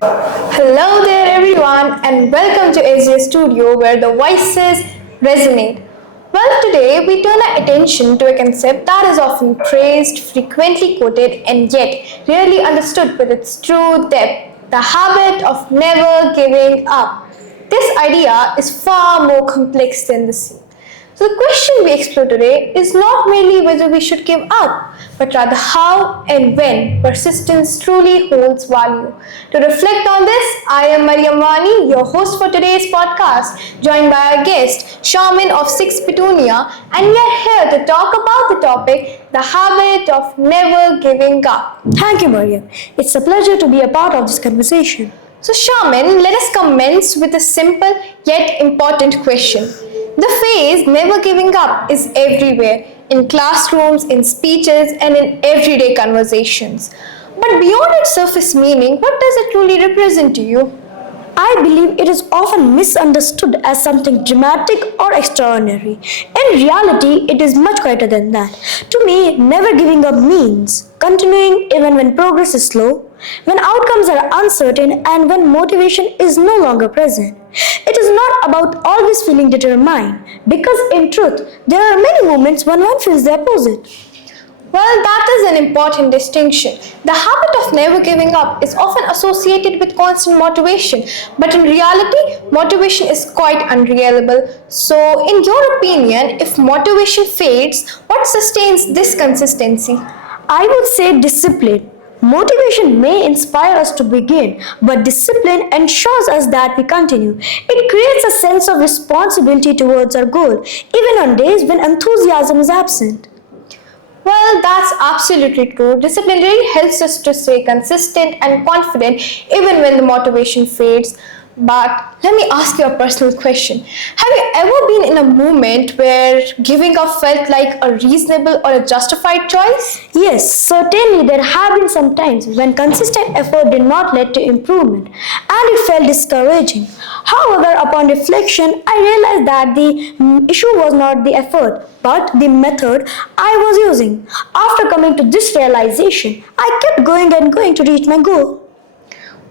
Hello there, everyone, and welcome to SJ Studio where the voices resonate. Well, today we turn our attention to a concept that is often praised, frequently quoted, and yet rarely understood with its true depth, the habit of never giving up. This idea is far more complex than this. So, the question we explore today is not merely whether we should give up, but rather how and when persistence truly holds value. To reflect on this, I am Mariam Wani, your host for today's podcast, joined by our guest, Shaman of Six Petunia, and we are here to talk about the topic the habit of never giving up. Thank you, Mariam. It's a pleasure to be a part of this conversation. So, Shaman, let us commence with a simple yet important question. The phrase never giving up is everywhere in classrooms, in speeches, and in everyday conversations. But beyond its surface meaning, what does it truly represent to you? I believe it is often misunderstood as something dramatic or extraordinary. In reality, it is much greater than that. To me, never giving up means continuing even when progress is slow, when outcomes are uncertain, and when motivation is no longer present. It is not about always feeling determined, because in truth, there are many moments when one feels the opposite. Well, that is an important distinction. The habit of never giving up is often associated with constant motivation, but in reality, motivation is quite unreliable. So, in your opinion, if motivation fades, what sustains this consistency? I would say discipline. Motivation may inspire us to begin, but discipline ensures us that we continue. It creates a sense of responsibility towards our goal, even on days when enthusiasm is absent. Well, that's absolutely true. Discipline really helps us to stay consistent and confident even when the motivation fades. But let me ask you a personal question. Have you ever been in a moment where giving up felt like a reasonable or a justified choice? Yes, certainly there have been some times when consistent effort did not lead to improvement and it felt discouraging. However, upon reflection, I realized that the issue was not the effort but the method I was using. After coming to this realization, I kept going and going to reach my goal.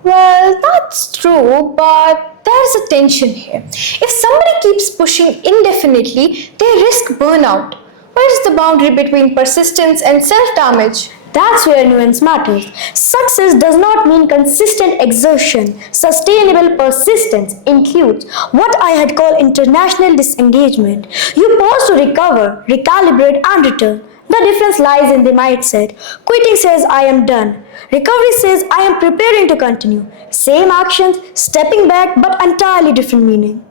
Well, that's true, but there's a tension here. If somebody keeps pushing indefinitely, they risk burnout. Where is the boundary between persistence and self damage? That's where nuance matters. Success does not mean consistent exertion. Sustainable persistence includes what I had called international disengagement. You pause to recover, recalibrate, and return. The difference lies in the mindset. Quitting says, I am done. Recovery says, I am preparing to continue. Same actions, stepping back, but entirely different meaning.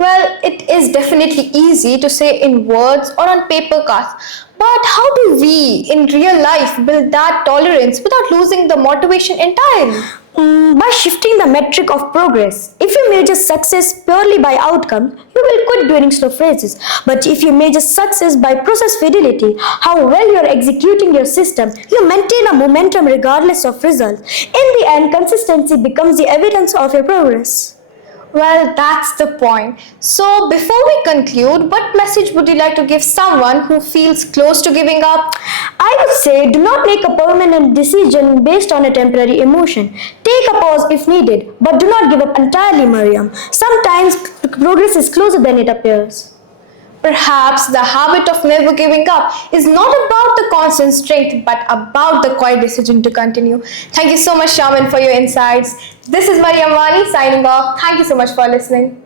Well, it is definitely easy to say in words or on paper cards, but how do we in real life build that tolerance without losing the motivation entirely? By shifting the metric of progress. If you measure success purely by outcome, you will quit during slow phases. But if you measure success by process fidelity, how well you are executing your system, you maintain a momentum regardless of results. In the end, consistency becomes the evidence of your progress. Well, that's the point. So, before we conclude, what message would you like to give someone who feels close to giving up? I would say do not make a permanent decision based on a temporary emotion. Take a pause if needed, but do not give up entirely, Mariam. Sometimes progress is closer than it appears. Perhaps the habit of never giving up is not about the constant strength, but about the quiet decision to continue. Thank you so much, Shaman, for your insights. This is Mariam Wani signing off. Thank you so much for listening.